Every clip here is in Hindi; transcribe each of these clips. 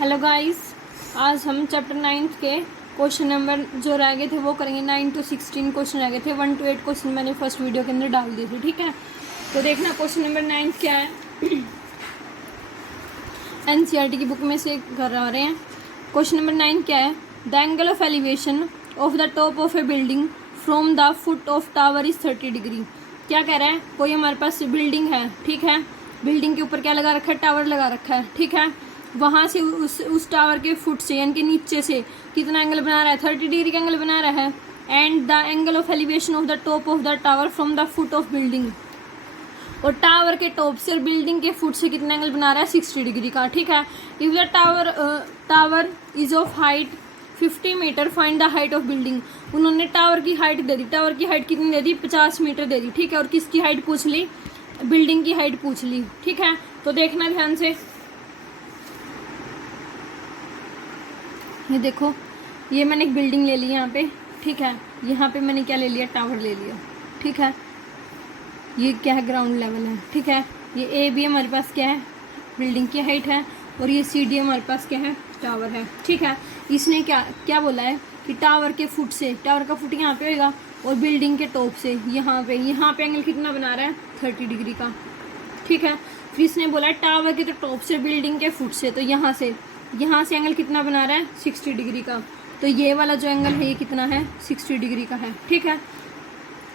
हेलो गाइस, आज हम चैप्टर 9 के क्वेश्चन नंबर जो रह गए थे वो करेंगे। 9 to 16 क्वेश्चन रह गए थे। 1 to 8 क्वेश्चन मैंने फर्स्ट वीडियो के अंदर डाल दिए थे। ठीक है, तो देखना क्वेश्चन नंबर 9 क्या है। एनसीईआरटी की बुक में से कर रहे हैं। क्वेश्चन नंबर 9 क्या है। The angle of elevation of the top of A building from the foot of tower is 30 degree. क्या कह रहा है, कोई हमारे पास बिल्डिंग है, ठीक है, बिल्डिंग के ऊपर क्या लगा रखा है, टावर लगा रखा है, ठीक है, वहां से उस टावर के फुट से यानी कि नीचे से कितना एंगल बना रहा है, 30 डिग्री का एंगल बना रहा है। And the angle of elevation of the top of the tower from the foot of building, और टावर के टॉप से और बिल्डिंग के फुट से कितना एंगल बना रहा है, 60 डिग्री का। ठीक है, if the tower is of height 50 metre find the height of building. उन्होंने टावर की हाइट दे दी, टावर की हाइट कितनी दे दी, 50 मीटर दे दी। ठीक है, और किसकी हाइट पूछ ली, बिल्डिंग की हाइट पूछ ली। ठीक है, तो देखना ध्यान से, ये देखो, ये मैंने एक बिल्डिंग ले ली यहाँ पे, ठीक है, यहाँ पे मैंने क्या ले लिया, टावर ले लिया। ठीक है, ये क्या है, ग्राउंड लेवल है। ठीक है, ये ए बी हमारे पास क्या है, बिल्डिंग की हाइट है, और ये सी डी हमारे पास क्या है, टावर है। ठीक है, इसने क्या क्या बोला है कि टावर के फुट से, टावर का फुट यहाँ पे होगा, और बिल्डिंग के टॉप से यहाँ पे एंगल कितना बना रहा है, 30 डिग्री का। ठीक है, फिर इसने बोला है टावर के तो टॉप से बिल्डिंग के फुट से, तो यहाँ से एंगल कितना बना रहा है, 60 डिग्री का। तो ये वाला जो एंगल है ये कितना है, 60 डिग्री का है। ठीक है,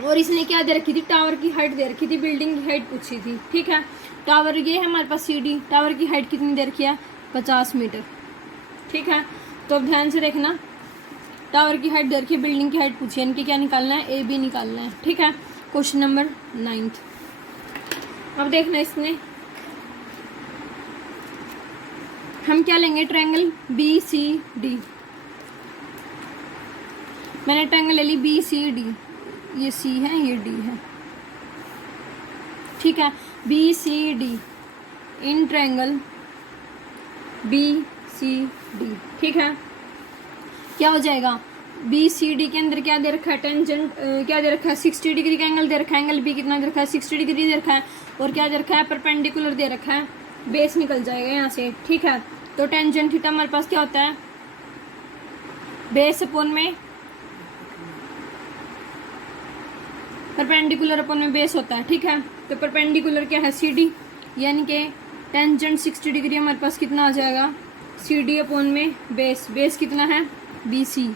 और इसने क्या दे रखी थी, टावर की हाइट दे रखी थी, बिल्डिंग की हाइट पूछी थी। ठीक है, टावर ये है हमारे पास सीडी, टावर की हाइट कितनी दे रखी है, 50 मीटर। ठीक है, तो अब ध्यान से देखना, टावर की हाइट दे रखी है, बिल्डिंग की हाइट पूछी है, इनकी क्या निकालना है, ए बी निकालना है। ठीक है, क्वेश्चन नंबर 9। अब देखना, इसमें हम क्या लेंगे, ट्रायंगल बी सी डी। मैंने ट्रायंगल ले ली बी सी डी, ये सी है, ये डी है। ठीक है, B C D in triangle B C D. ठीक है, क्या हो जाएगा, बी सी डी के अंदर क्या दे रखा है, टेंजेंट क्या दे रखा है, 60 डिग्री का एंगल दे रखा है, एंगल बी कितना दे रखा है, 60 डिग्री दे रखा है, और क्या दे रखा है, परपेंडिकुलर दे रखा है, बेस निकल जाएगा यहाँ से। ठीक है, तो टेंजेंट थीटा हमारे पास क्या होता है, बेस अपॉन में परपेंडिकुलर अपॉन में बेस होता है। ठीक है, तो परपेंडिकुलर क्या है, सी डी, यानी कि टेंजेंट 60 डिग्री हमारे पास कितना आ जाएगा, सी डी अपॉन में बेस, बेस कितना है, बी सी।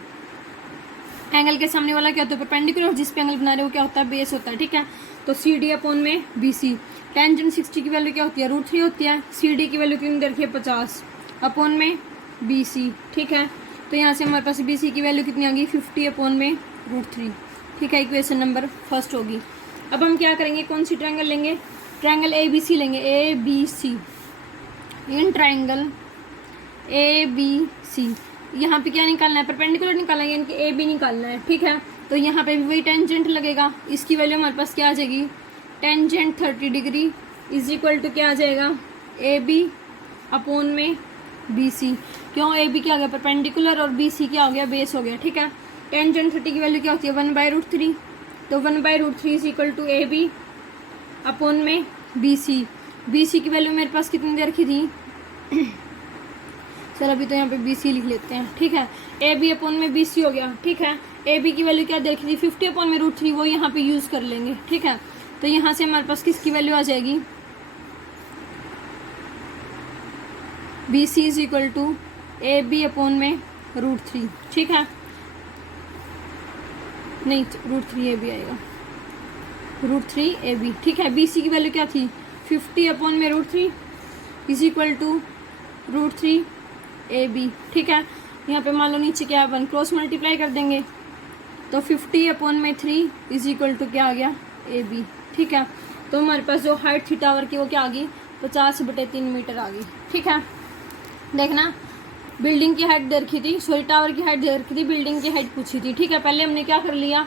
एंगल के सामने वाला क्या होता है, परपेंडिकुलर, जिस पे एंगल बना रहे हो क्या होता है, बेस होता है। ठीक है, तो सी डी अपॉन में बी सी। टेंजेंट 60 की वैल्यू क्या होती है, √3 होती है। सी डी की वैल्यू कितनी दे रखी है, 50 अपॉन में बी सी। ठीक है, तो यहाँ से हमारे पास बी सी की वैल्यू कितनी आ गई, 50 अपॉन में √3। ठीक है, इक्वेशन नंबर फर्स्ट होगी। अब हम क्या करेंगे, कौन सी ट्रायंगल लेंगे, ट्रायंगल ए बी सी लेंगे, A B C. In triangle A B C यहाँ पे क्या निकालना है, परपेंडिकुलर निकालना है, यानी कि ए बी निकालना है। ठीक है, तो यहाँ पे भी वही टेंजेंट लगेगा, इसकी वैल्यू हमारे पास क्या आ जाएगी, tangent 30 degree is equal to क्या आ जाएगा, ए बी अपॉन में बी सी। क्यों, ए बी क्या हो गया, परपेंडिकुलर, और बी सी क्या हो गया, बेस हो गया। ठीक है, टेंजेंट 30 की वैल्यू क्या होती है, 1/√3, तो 1/√3 is equal to A B upon में बी सी। बी सी की वैल्यू मेरे पास कितनी दे रखी थी, चलो अभी तो यहाँ पे बी सी लिख लेते हैं। ठीक है, ए बी अपॉन में बी सी हो गया। ठीक है, ए बी की वैल्यू क्या दे रखी थी, 50 अपॉन में √3, वो यहाँ पे यूज कर लेंगे। ठीक है, तो यहाँ से हमारे पास किसकी वैल्यू आ जाएगी, B C is equal to A B upon में √3। ठीक है, नहीं, √3 ए बी आएगा, √3 ए बी। ठीक है, बी सी की वैल्यू क्या थी, 50 अपॉन में √3 is equal to √3 A B. ठीक है, यहाँ पे मान लो नीचे क्या है, 1 क्रॉस मल्टीप्लाई कर देंगे, तो 50 अपॉन में 3 इज इक्वल टू क्या आ गया, ए बी। ठीक है, तो हमारे पास जो हाइट थी टावर की वो क्या आ गई, 50/3 मीटर आ गई। ठीक है, देखना, बिल्डिंग की हाइट दे रखी थी, सॉरी टावर की हाइट दे रखी थी, बिल्डिंग की हाइट पूछी थी। ठीक है, पहले हमने क्या कर लिया,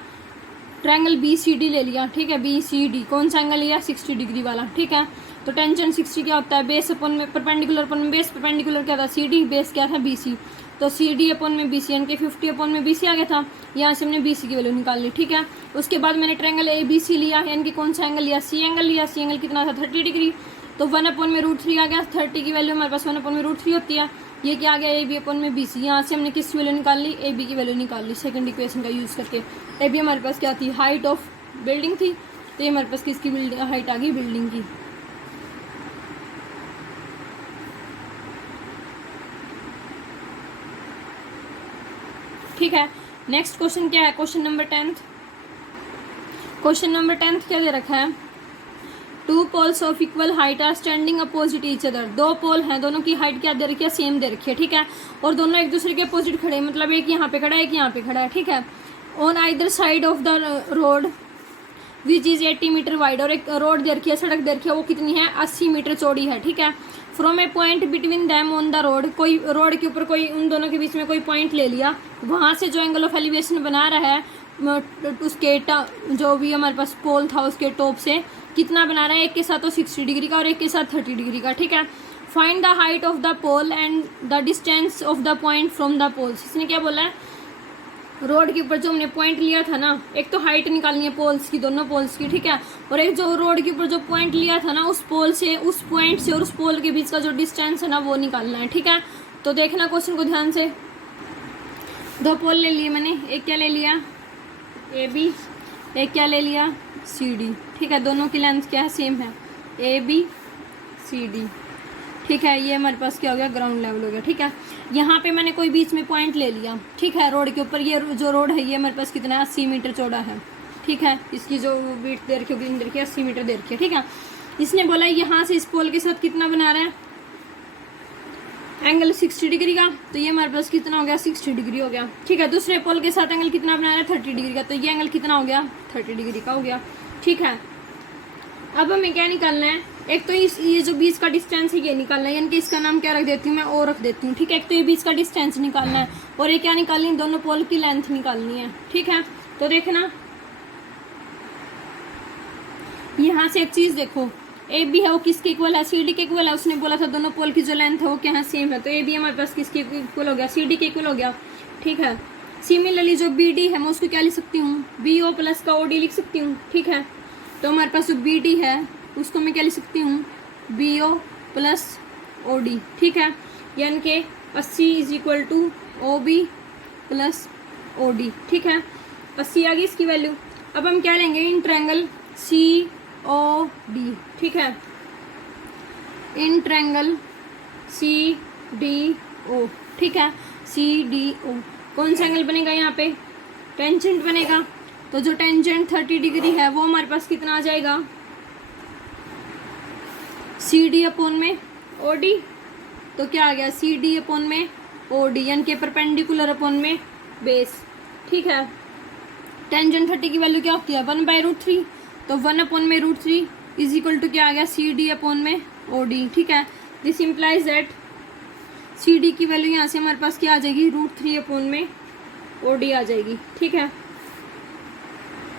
ट्रायंगल बी सी डी ले लिया। ठीक है, बी सी डी कौन सा एंगल लिया, 60 डिग्री वाला। ठीक है, तो टेंजेंट 60 क्या होता है, बेस अपॉन में परपेंडिकुलर अपॉन में बेस, परपेंडिकुलर क्या था, सी डी, बेस क्या था, बी सी। तो सी डी अपॉन में बी सी, यानी कि 50 अपॉन में बी सी आ गया था, यहाँ से हमने बी सी की वैल्यू निकाल ली। ठीक है, उसके बाद मैंने ट्रायंगल ए बी सी लिया, यानी कि कौन सा एंगल लिया, सी एंगल लिया। सी एंगल कितना था, 30 डिग्री। तो 1/√3 आ गया। 30 की वैल्यू हमारे पास 1/√3 होती है। ये क्या आ गया, ए बी अपॉन में बी सी। यहाँ से हमने किसकी वैल्यू निकाल ली, ए बी की वैल्यू निकाल ली सेकंड इक्वेशन का यूज़ करके। ए बी हमारे पास क्या थी, हाइट ऑफ बिल्डिंग थी, तो ये हमारे पास किसकी बिल्डिंग हाइट आ गई, बिल्डिंग की। ठीक है, नेक्स्ट क्वेश्चन क्या है, क्वेश्चन नंबर 10। क्वेश्चन नंबर 10 क्या दे रखा है, 2 poles of equal height are standing opposite each other. 2 pole हैं, दोनों की हाइट क्या दे रखी है, सेम दे रखी है। ठीक है, और दोनों एक दूसरे के अपोजिट खड़े हैं, मतलब एक यहाँ पे खड़ा है, एक यहाँ पे खड़ा है। ठीक है, on either side of the road which is 80 metre wide, और एक रोड दे रखी है, सड़क दे रखी है, वो कितनी है, 80 मीटर चौड़ी है। ठीक है, from a point between them on the road, कोई रोड के ऊपर कोई उन दोनों के बीच में कोई पॉइंट ले लिया, वहां से जो एंगल ऑफ एलिवेशन बना रहा है उसके जो भी हमारे पास पोल था उसके टॉप से कितना बना रहा है, एक के साथ तो 60 डिग्री का और एक के साथ 30 डिग्री का। ठीक है, find the height of the pole and the distance of the point from the poles. इसने क्या बोला है, रोड के ऊपर जो हमने पॉइंट लिया था ना, एक तो हाइट निकालनी है पोल्स की, दोनों पोल्स की। ठीक है, और एक जो रोड के ऊपर जो पॉइंट लिया था ना, उस पोल से, उस पॉइंट से और उस पोल के बीच का जो डिस्टेंस है ना, वो निकालना है। ठीक है, तो देखना क्वेश्चन को ध्यान से। 2 पोल ले लिए मैंने, एक क्या ले लिया, ए बी, एक क्या ले लिया, सी डी। ठीक है, दोनों की लेंथ क्या है, सेम है, ए बी सी डी। ठीक है, ये हमारे पास क्या हो गया, ग्राउंड लेवल हो गया। ठीक है, यहाँ पे मैंने कोई बीच में पॉइंट ले लिया। ठीक है, रोड के ऊपर, ये जो रोड है ये हमारे पास कितना है, 80 मीटर चौड़ा है। ठीक है, इसकी जो बीट दे रखी होगी, दे रखी है 80 मीटर दे रखी है। ठीक है, इसने बोला यहाँ से इस पोल के साथ कितना बना रहा है, एंगल 60 डिग्री का, तो ये हमारे पास कितना हो गया, 60 डिग्री हो गया। ठीक है, दूसरे पोल के साथ एंगल कितना बना रहा है, 30 डिग्री का, तो ये एंगल कितना हो गया, 30 डिग्री का हो गया। ठीक है, अब हमें क्या निकालना है, एक तो ये जो बीच का डिस्टेंस है ये निकालना है, यानी कि इसका नाम क्या रख देती हूँ मैं, ओ रख देती हूँ। ठीक है, एक तो ये बीच का डिस्टेंस निकालना है, और ये क्या निकालनी है, दोनों पोल की लेंथ निकालनी है। ठीक है, तो देखना यहाँ से एक चीज देखो, ए बी है वो किसके इक्वल है, सी डी के इक्वल है। उसने बोला था दोनों पोल की जो लेंथ है वो क्या है, सेम है, तो ए बी हमारे पास किसके इक्वल हो गया, सी डी के इक्वल हो गया। ठीक है, सिमिलरली जो बी डी है मैं उसको क्या लिख सकती हूँ, बी ओ प्लस का ओ डी लिख सकती हूँ। ठीक है, तो हमारे पास जो बी डी है उसको मैं क्या लिख सकती हूँ, B O plus O D. ठीक है, यानी कि 80 is equal to O B plus O D. ठीक है, 80 आ गई इसकी वैल्यू। अब हम क्या लेंगे, in triangle C O D. ठीक है, in triangle C D O. ठीक है, सी डी ओ कौन सा एंगल बनेगा, यहाँ पे टेंजेंट बनेगा, तो जो टेंजेंट 30 डिग्री है वो हमारे पास कितना आ जाएगा, सी डी अपॉन में ओ डी। तो क्या आ गया, सी डी अपॉन में ओ डी, यानी कि परपेंडिकुलर अपॉन में बेस। ठीक है, टेंजेंट 30 की वैल्यू क्या होती है, 1/√3, तो 1/√3 इज इक्वल टू क्या आ गया, सी डी अपॉन में ओ डी। ठीक है, this implies that C D की वैल्यू यहाँ से हमारे पास क्या आ जाएगी, √3 अपॉन में ओ डी आ जाएगी। ठीक है,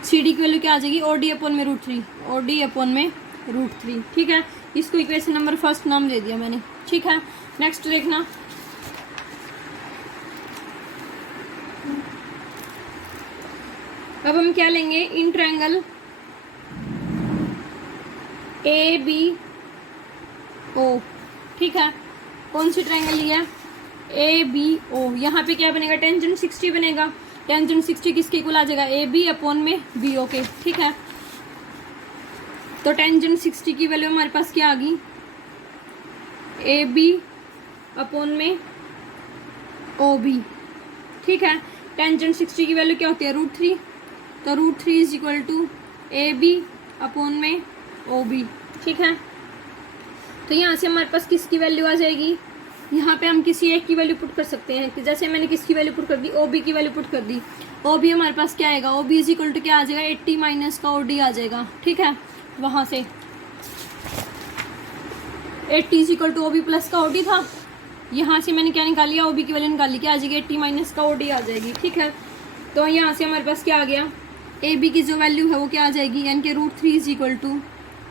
सी डी की वैल्यू क्या आ जाएगी, ओ डी अपॉन में √3, ओ डी अपॉन में √3। ठीक है, इसको इक्वेशन नंबर फर्स्ट नाम दे दिया मैंने। ठीक है, नेक्स्ट देखना, अब हम क्या लेंगे, इन ट्रायंगल ए बी ओ। ठीक है, कौन सी ट्रायंगल लिया, ए बी ओ। यहाँ पे क्या बनेगा, टेंजेंट 60 बनेगा, टेंजेंट 60 किसके इक्वल आ जाएगा, ए बी अपॉन में बी ओ के। ठीक है, तो टेंजेंट 60 की वैल्यू हमारे पास क्या आ गई, ए बी अपॉन में ओ बी। ठीक है, टेंजेंट 60 की वैल्यू क्या होती है, √3, तो √3 is equal to A B upon में ओ बी। ठीक है, तो यहाँ से हमारे पास किसकी वैल्यू आ जाएगी, यहाँ पे हम किसी एक की वैल्यू पुट कर सकते हैं, कि जैसे मैंने किसकी वैल्यू पुट कर दी, ओ बी की वैल्यू पुट कर दी। ओ बी हमारे पास क्या आएगा, O B is equal to क्या आ जाएगा, 80 माइनस का ओ डी आ जाएगा। ठीक है, वहाँ से 80 is equal to O B plus का ओ डी था, यहाँ से मैंने क्या निकाल लिया, ओ बी की वैल्यू निकाल ली, क्या आ जाएगी, 80 माइनस का ओ डी आ जाएगी। ठीक है, तो यहाँ से हमारे पास क्या आ गया, ए बी की जो वैल्यू है वो क्या आ जाएगी, यानी कि √3 is equal to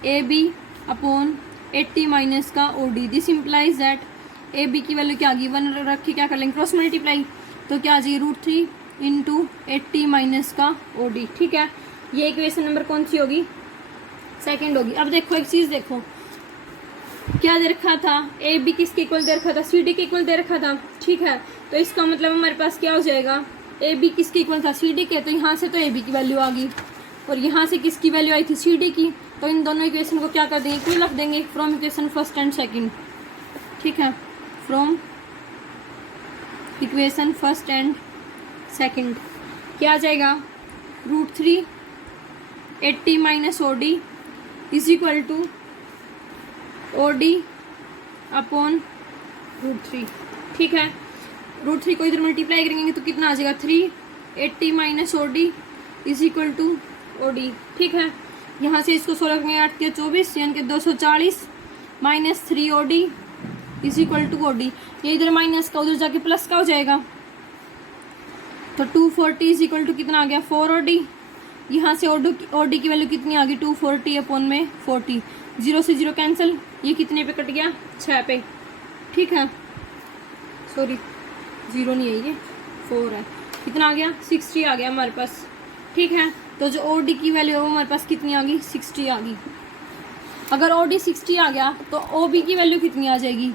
A B upon 80 minus का O D. This implies that A B की वैल्यू क्या आ गई, 1 रख के क्या कर लेंगे, क्रॉस मल्टीप्लाई, तो क्या आ जाएगी, √3 इंटू 80 माइनस का ओ डी। ठीक है, ये इक्वेशन नंबर कौन सी होगी, सेकंड होगी। अब देखो एक चीज़ देखो, क्या दे रखा था, ए बी किसके इक्वल दे रखा था, सी डी के इक्वल दे रखा था। ठीक है, तो इसका मतलब हमारे पास क्या हो जाएगा, ए बी किसके इक्वल था, सी डी के। तो यहाँ से तो ए बी की वैल्यू आ गई और यहाँ से किसकी वैल्यू आई थी, सी डी की। तो इन दोनों इक्वेशन को क्या कर देंगे, इक्वल रख देंगे from equation first and second. ठीक है, from equation first and second क्या आ जाएगा, √3 80 minus O D is equal to O D upon √3। ठीक है, √3 को इधर मल्टीप्लाई करेंगे तो कितना आ जाएगा, 380 minus O D is equal to O D. ठीक है, यहाँ से इसको 16 में 8 के 24 यानी कि 240 minus 3 O D is equal to O D. ये इधर माइनस का उधर जाके प्लस का हो जाएगा, तो 240 इज इक्वल टू कितना आ गया, 4 ओ डी। यहाँ से ओ डी की वैल्यू कितनी आ गई, 240 अपॉन में 40, 0 से 0 कैंसिल, ये कितने पे कट गया, 6 पे। ठीक है, सॉरी 0 नहीं है, ये 4 है, कितना आ गया, 60 आ गया हमारे पास। ठीक है, तो जो ओ डी की वैल्यू है वो हमारे पास कितनी आ गई, 60 आ गई। अगर ओ डी 60 आ गया तो ओ बी की वैल्यू कितनी आ जाएगी,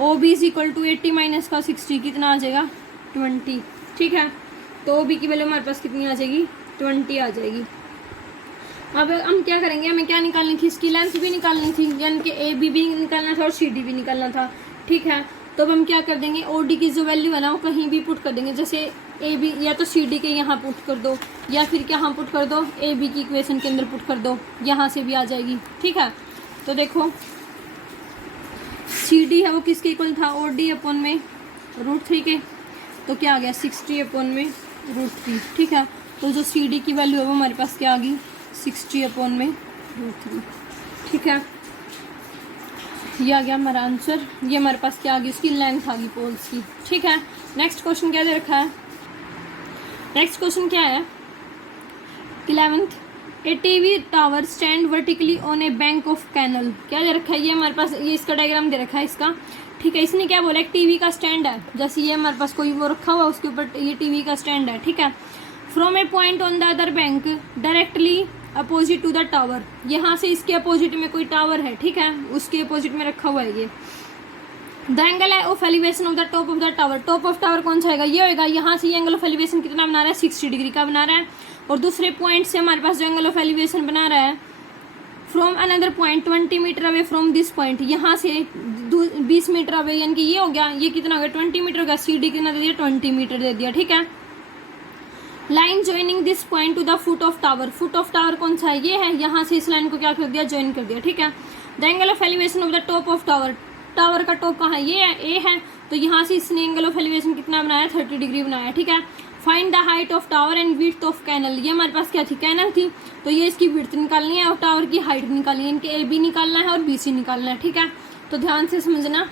O B is equal to 80 minus का 60 कितना आ जाएगा, 20। ठीक है, तो ओ बी की वैल्यू हमारे पास कितनी आ जाएगी, 20 आ जाएगी। अब हम क्या करेंगे, हमें क्या निकालनी थी, इसकी लेंथ भी निकालनी थी, यानी कि ए बी भी निकालना था और सी डी भी निकालना था। ठीक है, तो अब हम क्या कर देंगे, ओ डी की जो वैल्यू है ना वो कहीं भी पुट कर देंगे, जैसे ए बी या तो सी डी के यहाँ पुट कर दो या फिर यहाँ पुट कर दो, ए बी की इक्वेशन के अंदर पुट कर दो, यहाँ से भी आ जाएगी। ठीक है, तो देखो सी डी है वो किसके इक्वल था, ओ डी अपॉन में √3 के, तो क्या आ गया 60 अपॉन में √3। ठीक है, तो जो सी डी की वैल्यू है वो हमारे पास क्या आ गई, 60 अपॉन में √3। ठीक है, ये आ गया हमारा आंसर। ये हमारे पास क्या आ गई, उसकी लेंथ आ गई पोल्स की। ठीक है, नेक्स्ट क्वेश्चन क्या दे रखा है, नेक्स्ट क्वेश्चन क्या है 11th, a TV tower stand vertically on a bank of canal. क्या दे रखा है, ये हमारे पास ये इसका डायग्राम दे रखा है इसका। ठीक है, इसने क्या बोला, एक टीवी का स्टैंड है, जैसे ये हमारे पास कोई वो रखा हुआ उसके ऊपर ये टीवी का स्टैंड है। ठीक है, from a point on the other bank directly opposite to the tower, यहाँ से इसके अपोजिट में कोई टावर है। ठीक है, उसके अपोजिट में रखा हुआ है ये। The angle of elevation of the top of the tower, top of tower कौन सा होगा, ये होगा। यहाँ से ये एंगल ऑफ एलिवेशन कितना बना रहा है, 60 डिग्री का बना रहा है। और दूसरे पॉइंट से हमारे पास जो एंगल ऑफ एलिवेशन बना रहा है from another point 20 metre away from this point, यहाँ से 20 मीटर अवे, यानी कि ये हो गया, ये कितना हो गया 20 मीटर हो गया। सी डी कितना दे दिया, 20 मीटर दे दिया। ठीक है, line joining this point two the foot of tower, foot of tower कौन सा है, ये है। यहाँ से इस लाइन को क्या कर दिया, ज्वाइन कर दिया। ठीक है, the angle of elevation of the top of tower, tower का टॉप कहाँ है, ये है, ए है। तो यहाँ से इसने एंगल ऑफ एलिवेशन कितना बनाया, 30 डिग्री बनाया। ठीक है, find the height of tower and width of canal, ये हमारे पास क्या थी, कैनल थी, तो ये इसकी विड्थ निकालनी है और टावर की हाइट निकालनी है, इनके ए बी निकालना है और बी सी निकालना है। ठीक है, तो ध्यान से समझना,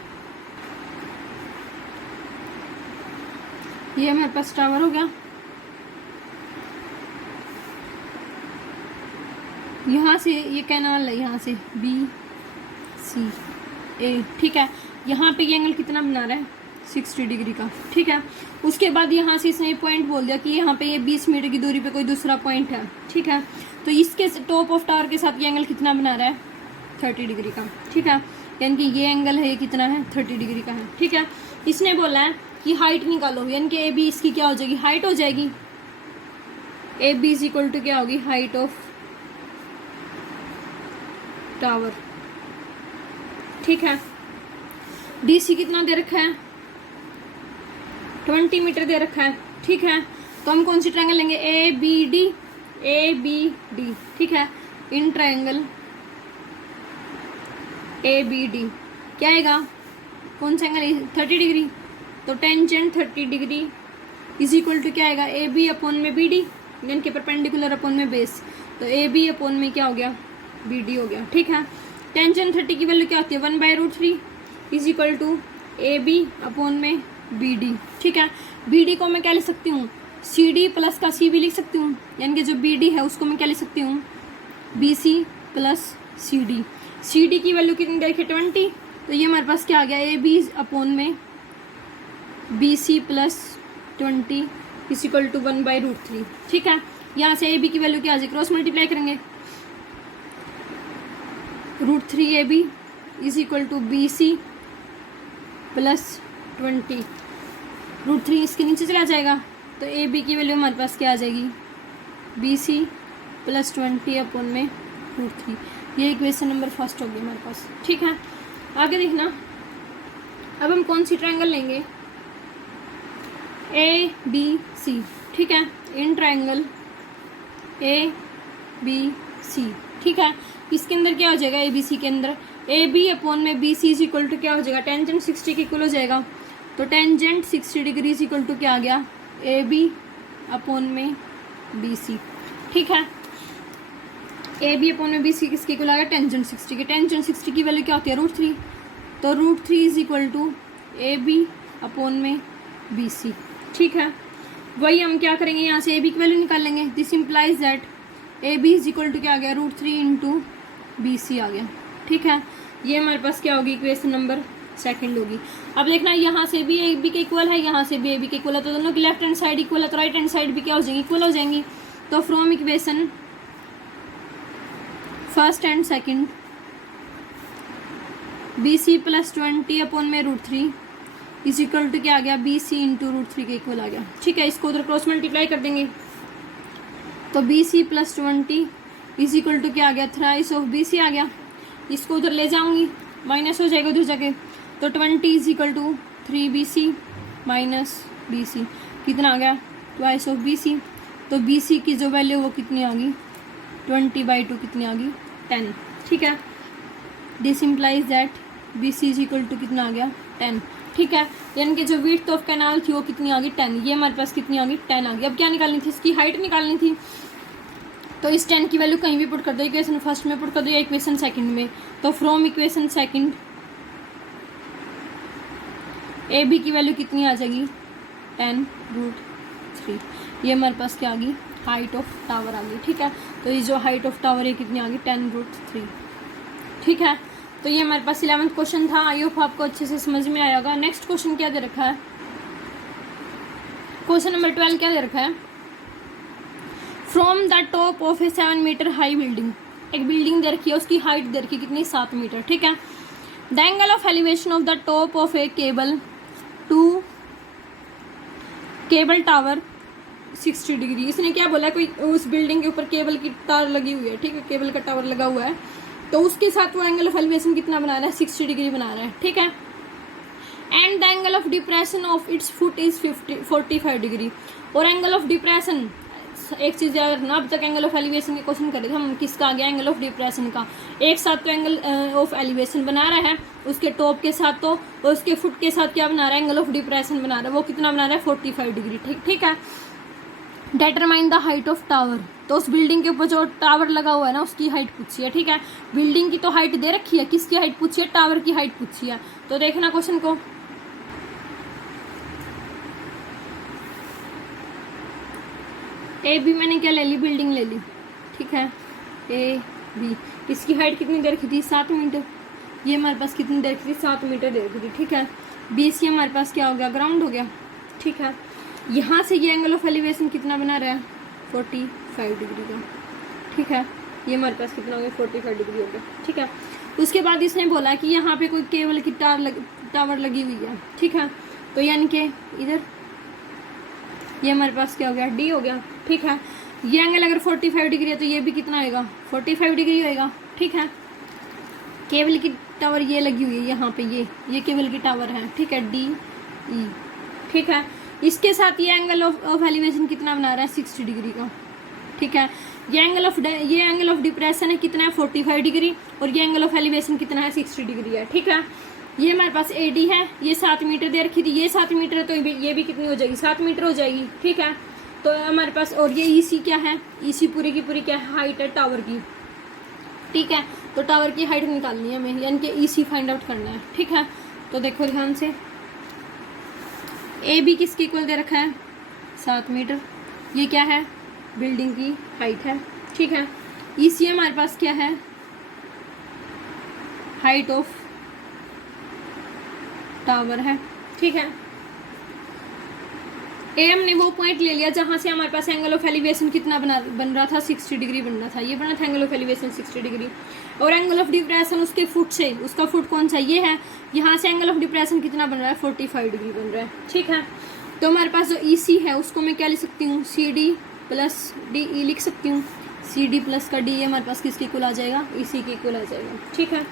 ये हमारे पास टावर हो गया, यहाँ से ये कैनाल है, यहाँ से बी सी ए। ठीक है, यहाँ पे ये एंगल कितना बना रहा है, 60 डिग्री का। ठीक है, उसके बाद यहाँ से इसने पॉइंट बोल दिया कि यहाँ पे ये 20 मीटर की दूरी पे कोई दूसरा पॉइंट है। ठीक है, तो इसके टॉप ऑफ टावर के साथ ये एंगल कितना बना रहा है, 30 डिग्री का। ठीक है, यानी कि ये एंगल है, ये कितना है, 30 डिग्री का है। ठीक है, इसने बोला है कि हाइट निकालो, यानी कि ए बी इसकी क्या हो जाएगी, हाइट हो जाएगी। A B is equal to क्या होगी, हाइट ऑफ टावर। ठीक है, डी सी कितना दे रखा है, 20 मीटर दे रखा है। ठीक है, तो हम कौन सी ट्रायंगल लेंगे, A B D, A B D. ठीक है, in triangle A B D क्या आएगा, कौन सा एंगल, 30 डिग्री, तो tangent 30 degree is equal to क्या आएगा, ए बी अपॉन में बी डी, यानी कि परपेंडिकुलर अपॉन में बेस, तो ए बी अपॉन में क्या हो गया, बी डी हो गया। ठीक है, टेंजेंट 30 की वैल्यू क्या होती है, 1/√3 is equal to A B upon में बी डी। ठीक है, बी डी को मैं क्या लिख सकती हूँ, सी डी प्लस का सी भी लिख सकती हूँ, यानी कि जो बी डी है उसको मैं क्या लिख सकती हूँ, B C plus C D. C D की वैल्यू कितनी देखिए 20, तो ये हमारे पास क्या आ गया, ए बी अपॉन में B C plus 20 is equal to 1/√3। ठीक है, यहाँ से ए बी की वैल्यू क्या आ जाए, क्रॉस मल्टीप्लाई करेंगे, √3 A B is equal to BC plus 20। √3 इसके नीचे चला जाएगा तो AB की वैल्यू हमारे पास क्या आ जाएगी, BC प्लस 20 अपॉन में √3। ये इक्वेशन नंबर फर्स्ट होगी हमारे पास। ठीक है, आगे देखना। अब हम कौन सी ट्रायंगल लेंगे, ABC। ठीक है, इन ट्रायंगल ABC। ठीक है, इसके अंदर क्या हो जाएगा, ABC के अंदर AB अपॉन में BC इज इक्वल टू क्या हो जाएगा, टेंजेंट 60 के इक्वल हो जाएगा। तो tangent 60 degree is equal to क्या आ गया, AB अपॉन में BC। ठीक है, AB अपॉन में BC किसके इक्वल आ गया, टेंजेंट 60 के। टेंजेंट 60 की वैल्यू क्या होती है, √3। तो √3 is equal to AB upon में BC। ठीक है, वही हम क्या करेंगे, यहाँ से AB की वैल्यू निकालेंगे। This implies that AB is equal to क्या आ गया, √3 इंटू BC आ गया। ठीक है, ये हमारे पास क्या होगी, इक्वेशन नंबर सेकंड होगी। अब देखना, यहाँ से भी AB के इक्वल है, यहाँ से भी AB के इक्वल है, तो दोनों की लेफ्ट हैंड साइड इक्वल है, तो राइट हैंड साइड भी क्या हो जाएंगी, इक्वल हो जाएंगी। तो from equation first and second BC plus 20 upon में √3 इज इक्वल टू क्या आ गया, BC इंटू √3 के इक्वल आ गया। ठीक है, इसको उधर क्रॉस मल्टीप्लाई कर देंगे तो BC plus 20 is equal to क्या आ गया, थ्राइस ऑफ BC आ गया। इसको उधर ले जाऊंगी, माइनस हो जाएगा उधर जाके, तो 20 is equal to 3BC minus BC कितना आ गया, ट्वाइस ऑफ BC। तो BC की जो वैल्यू वो कितनी आ गई, 20/2 कितनी आ गई, 10। ठीक है, this implies that BC is equal to कितना आ गया, 10। ठीक है, यानी कि जो विड्थ ऑफ कैनाल थी वो कितनी आ गई, 10। ये हमारे पास कितनी आ गई, 10 आ गई। अब क्या निकालनी थी, इसकी हाइट निकालनी थी। तो इस 10 की वैल्यू कहीं भी पुट कर दो, इक्वेशन फर्स्ट में पुट कर दो या इक्वेशन सेकंड में। तो फ्रॉम इक्वेशन सेकंड AB की वैल्यू कितनी आ जाएगी, 10√3। ये हमारे पास क्या आ गई, हाइट ऑफ टावर आ गई। ठीक है, तो ये जो हाइट ऑफ टावर है कितनी आ गई, 10√3। ठीक है, तो ये हमारे पास 11th क्वेश्चन था। आई होप आपको अच्छे से समझ में आया होगा। नेक्स्ट क्वेश्चन क्या दे रखा है, क्वेश्चन नंबर 12 क्या दे रखा है, from the top of a 7 metre high building. एक बिल्डिंग दे रखी है, उसकी हाइट दे रखी है कितनी, 7 मीटर। ठीक है, the angle of elevation of the top of a cable to cable tower 60 degree. इसने क्या बोला, कोई उस बिल्डिंग के ऊपर केबल की तार लगी हुई है। ठीक है, केबल का टावर लगा हुआ है, तो उसके साथ वो एंगल ऑफ एलिवेशन कितना बना रहा है, 60 डिग्री बना रहा है। ठीक है, and the angle of depression of its foot is 45 degree. और एंगल ऑफ डिप्रेशन, एक चीज याद रखना, अब तक एंगल ऑफ एलिवेशन के क्वेश्चन करे थे हम, किसका आ गया, एंगल ऑफ डिप्रेशन का। एक साथ तो एंगल ऑफ एलिवेशन बना रहा है, उसके टॉप के साथ तो, और उसके फुट के साथ क्या बना रहा है, एंगल ऑफ डिप्रेशन बना रहा है। वो कितना बना रहा है, 45 डिग्री। ठीक है, determine the height of tower. तो उस बिल्डिंग के ऊपर जो टावर लगा हुआ है ना, उसकी हाइट पूछी है। ठीक है, बिल्डिंग की तो हाइट दे रखी है, किसकी हाइट पूछी है, टावर की हाइट पूछी है। तो देखना क्वेश्चन को, AB मैंने क्या ले ली, बिल्डिंग ले ली। ठीक है, AB, इसकी हाइट कितनी दे रखी थी, 7 मीटर। ये हमारे पास कितनी दे रखी थी, 7 मीटर दे रखी थी। ठीक है, BC हमारे पास क्या हो गया, ग्राउंड हो गया। ठीक है, यहाँ से ये एंगल ऑफ एलिवेशन कितना बना रहा है, 45 डिग्री का। ठीक है, ये हमारे पास कितना हो गया, 45 डिग्री हो गया। ठीक है, उसके बाद इसने बोला कि यहाँ पे कोई केबल की टावर लगी हुई है। ठीक है, तो यानी कि इधर ये हमारे पास क्या हो गया, D हो गया। ठीक है, ये एंगल अगर 45 डिग्री है तो ये भी कितना होगा, 45 डिग्री होएगा। ठीक है, केबल की टावर ये लगी हुई है यहाँ पे, ये केबल की टावर है। ठीक है, DE। ठीक है, इसके साथ ये एंगल ऑफ एलिवेशन कितना बना रहा है, 60 डिग्री का। ठीक है, ये एंगल ऑफ डिप्रेशन है कितना है, 45 डिग्री, और ये एंगल ऑफ एलिवेशन कितना है, 60 डिग्री है। ठीक है, ये हमारे पास AD है, ये 7 मीटर दे रखी थी, ये 7 मीटर है, तो ये भी कितनी हो जाएगी, 7 मीटर हो जाएगी। ठीक है, तो हमारे पास, और ये EC क्या है, EC पूरी की पूरी क्या है, हाइट है टावर की। ठीक है, तो टावर की हाइट निकालनी है हमें, यानी कि EC फाइंड आउट करना है। ठीक है, तो देखो ध्यान से, AB किसके इक्वल दे रखा है, 7 मीटर। ये क्या है, बिल्डिंग की हाइट है। ठीक है, EC हमारे पास क्या है, हाइट ऑफ टावर है। ठीक है, ए हमने वो पॉइंट ले लिया जहाँ से हमारे पास एंगल ऑफ एलिवेशन कितना बन रहा था, 60 डिग्री बन रहा था। ये बना था एंगल ऑफ एलिवेशन 60 डिग्री, और एंगल ऑफ डिप्रेशन उसके फुट से, उसका फुट कौन सा, ये है। यहाँ से एंगल ऑफ डिप्रेशन कितना बन रहा है, 45 डिग्री बन रहा है, ठीक है। तो हमारे पास जो EC है उसको मैं क्या लिख सकती हूँ, CD प्लस DE लिख सकती हूँ। CD प्लस का DE हमारे पास किसके इक्वल आ जाएगा, EC के इक्वल आ जाएगा, ठीक है।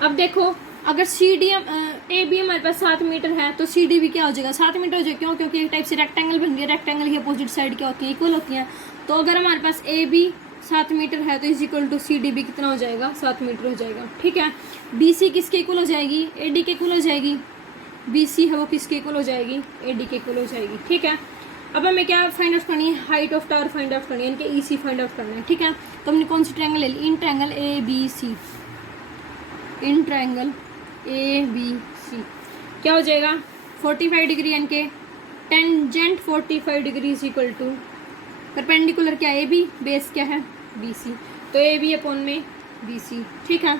अब देखो, अगर AB हमारे पास 7 मीटर है तो CD भी क्या हो जाएगा, 7 मीटर हो जाएगा। क्यों, क्योंकि एक टाइप से रेक्टेंगल बन गया, रेक्टेंगल की अपोजिट साइड क्या होती है, इक्वल होती हैं। तो अगर हमारे पास AB 7 मीटर है तो इज इक्वल टू CD भी कितना हो जाएगा, 7 मीटर हो जाएगा, ठीक है। BC किसके इक्वल हो जाएगी, AD के इक्वल हो जाएगी। BC है वो किसके इक्वल हो जाएगी, AD के इक्वल हो जाएगी, ठीक है। अब हमें क्या फाइंड आउट करनी है, height of tower find out करनी है, इनके EC फाइंड आउट करना है, ठीक है। तो हमने कौन सी ट्रायंगल ले ली, in triangle ABC, in triangle ABC क्या हो जाएगा, 45 डिग्री, यानी कि tangent 45 degree is equal to perpendicular क्या है, AB, बेस क्या है, BC। तो AB अपॉन में BC, ठीक है।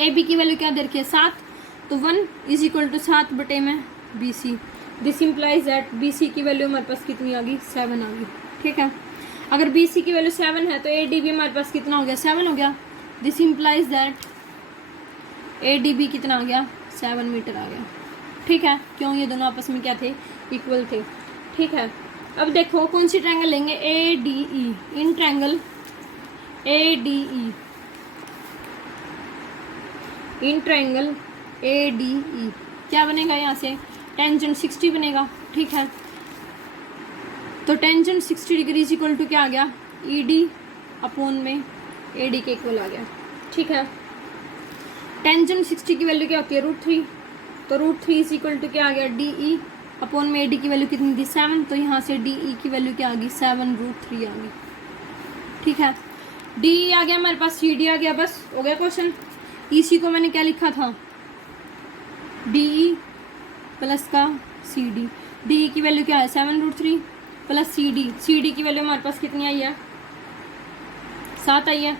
AB की वैल्यू क्या दे रखी है, 7, तो 1 इज इक्वल टू 7 बटे में BC। This implies that BC की वैल्यू हमारे पास कितनी आ गई, 7 आ गई, ठीक है। अगर BC की वैल्यू 7 है तो AD भी हमारे पास कितना हो गया, 7 हो गया। दिस इम्प्लाइज दैट AD भी कितना आ गया, 7 मीटर आ गया, ठीक है। क्यों, ये दोनों आपस में क्या थे, इक्वल थे, ठीक है। अब देखो कौन सी ट्रायंगल लेंगे, ADE, in triangle ADE, in triangle ADE क्या बनेगा, यहाँ से टेंजेंट 60 बनेगा, ठीक है। तो tangent 60 degree is equal to क्या आ गया, ED अपॉन में AD के इक्वल आ गया, ठीक है। टेंजेंट 60 की वैल्यू क्या होती है, √3, तो √3 इज इक्वल टू क्या आ गया, DE अपॉन में AD की वैल्यू कितनी थी, 7, तो यहाँ से DE की वैल्यू क्या आ गई, 7√3 आ गई, ठीक है। DE आ गया हमारे पास, CD आ गया, बस हो गया क्वेश्चन। EC को मैंने क्या लिखा था, DE प्लस का CD, DE की वैल्यू क्या है, 7√3 प्लस CD की वैल्यू हमारे पास कितनी आई है, 7 आई है।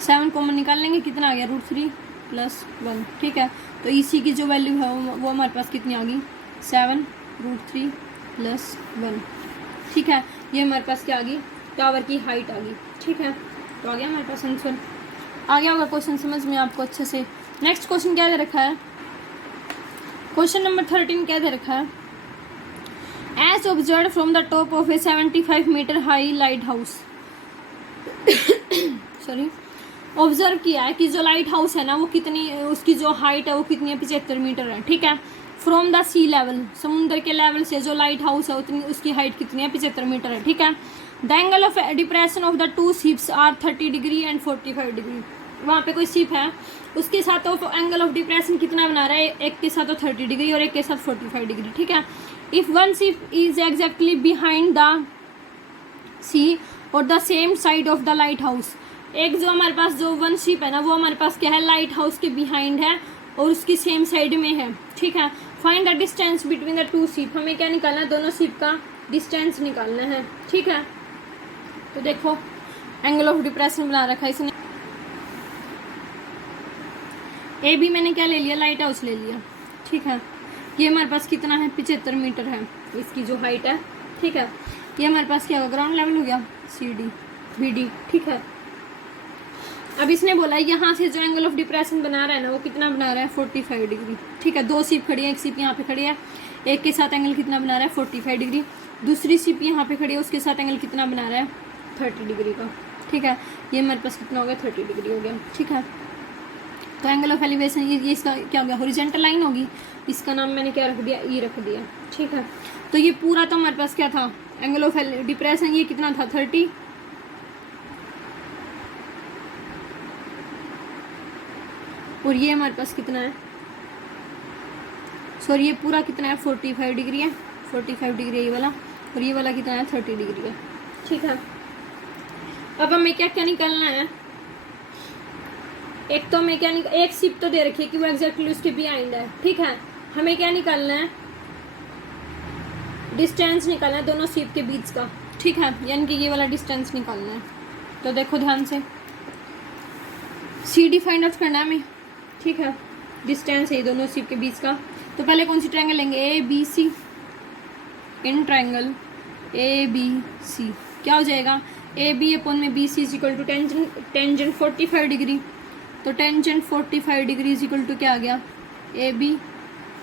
7 कॉमन निकाल लेंगे, कितना आ गया, √3 प्लस 1, ठीक है। तो EC की जो वैल्यू है वो हमारे पास कितनी आ गई, 7√3 प्लस 1, ठीक है। ये हमारे पास क्या आ गई, टावर की हाइट आ गई, ठीक है। तो आ गया हमारे पास आंसर, आ गया होगा क्वेश्चन समझ में आपको अच्छे से। नेक्स्ट क्वेश्चन क्या दे रखा है, क्वेश्चन नंबर 13 क्या दे रखा है, as observe from the top of a 75 metre high lighthouse, sorry, observe किया है कि जो लाइट हाउस है ना वो कितनी, उसकी जो हाइट है वो कितनी है, 75 मीटर है, ठीक है। फ्रॉम द सी लेवल, समुद्र के लेवल से जो लाइट हाउस है उतनी, उसकी हाइट कितनी है, 75 मीटर है, ठीक है। The angle of depression of the 2 ships are 30 degree and 45 degree. वहाँ पे कोई शिप है, उसके साथ तो एंगल ऑफ डिप्रेशन कितना बना रहा है, एक के साथ तो 30 डिग्री और एक के साथ 45 डिग्री, ठीक है। If one ship is exactly behind the sea और the same side of the lighthouse, एक जो हमारे पास जो वन शिप है ना वो हमारे पास क्या है, लाइट हाउस के बिहाइंड है और उसकी सेम साइड में है, ठीक है। Find the distance between the 2 ship, हमें क्या निकालना है, दोनों शिप का डिस्टेंस निकालना है, ठीक है। तो देखो एंगल ऑफ डिप्रेशन बना रखा है इसने, ए भी मैंने क्या ले लिया, लाइट हाउस ले लिया, ठीक है। ये हमारे पास कितना है, 75 मीटर है इसकी जो हाइट है, ठीक है। ये हमारे पास क्या होगा, ग्राउंड लेवल हो गया, CD BD, ठीक है। अब इसने बोला यहाँ से जो एंगल ऑफ डिप्रेशन बना रहा है ना वो कितना बना रहा है, 45 डिग्री, ठीक है। 2 शिप खड़ी है, एक शिप यहाँ पे खड़ी है, एक के साथ एंगल कितना बना रहा है, 45 डिग्री। दूसरी शिप यहाँ पे खड़ी है, उसके साथ एंगल कितना बना रहा है, 30 डिग्री का, ठीक है। ये हमारे पास कितना हो गया, 30 डिग्री हो गया, ठीक है। तो एंगल ऑफ एलिवेशन ये इसका क्या हो गया, हॉरिजॉन्टल लाइन होगी, इसका नाम मैंने क्या रख दिया, E रख दिया, ठीक है। तो ये पूरा तो हमारे पास क्या था, एंगल ऑफ डिप्रेशन ये कितना था, 30, और ये हमारे पास कितना है, सॉरी ये पूरा कितना है, 45 डिग्री है, 45 डिग्री है ये वाला, और ये वाला कितना है, 30 डिग्री है, ठीक है। अब हमें क्या क्या निकालना है, एक तो हमें क्या एक शिप तो दे रखी है कि वो एग्जैक्टली उसके बिहाइंड है, ठीक है। हमें क्या निकालना है, डिस्टेंस निकालना है दोनों शिप के बीच का, ठीक है, यानी कि ये वाला डिस्टेंस निकालना है। तो देखो ध्यान से, CD फाइंड आउट करना है हमें, ठीक है। डिस्टेंस है ये दोनों सिप के बीच का। तो पहले कौन सी ट्रायंगल लेंगे, A B C. In triangle A B C क्या हो जाएगा, ए बी अपॉन में B C is equal to tangent 45 degree. तो tangent 45 degree is equal to क्या आ गया, ए बी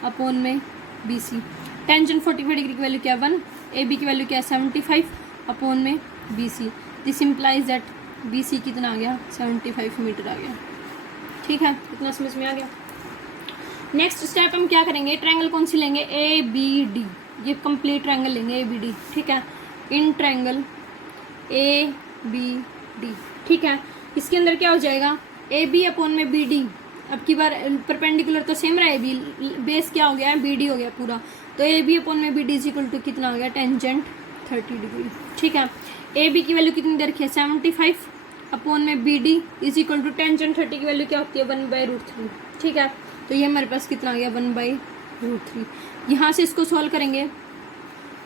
अपॉन में बी सी। टेंजेंट 45 डिग्री की वैल्यू क्या है 1, ए बी की वैल्यू क्या है 75 अपॉन में B C. This implies that B C कितना आ गया 75 मीटर आ गया। ठीक है, इतना समझ में आ गया। नेक्स्ट स्टेप हम क्या करेंगे, ट्रायंगल कौन सी लेंगे, ए बी डी। ये कंप्लीट ट्रायंगल लेंगे ए बी डी। ठीक है, in triangle A B D. ठीक है, इसके अंदर क्या हो जाएगा, ए बी अपॉन में बी डी। अब की बार परपेंडिकुलर तो सेम रहा है, बी बेस क्या हो गया है बी डी हो गया पूरा। तो ए बी अपॉन में B D is equal to कितना हो गया टेंजेंट 30 डिग्री। ठीक है, ए बी की वैल्यू कितनी दे रखी है 75 अपॉन में B D is equal to tangent 30 की वैल्यू क्या होती है 1/√3। ठीक है, तो ये हमारे पास कितना आ गया 1/√3। यहाँ से इसको सॉल्व करेंगे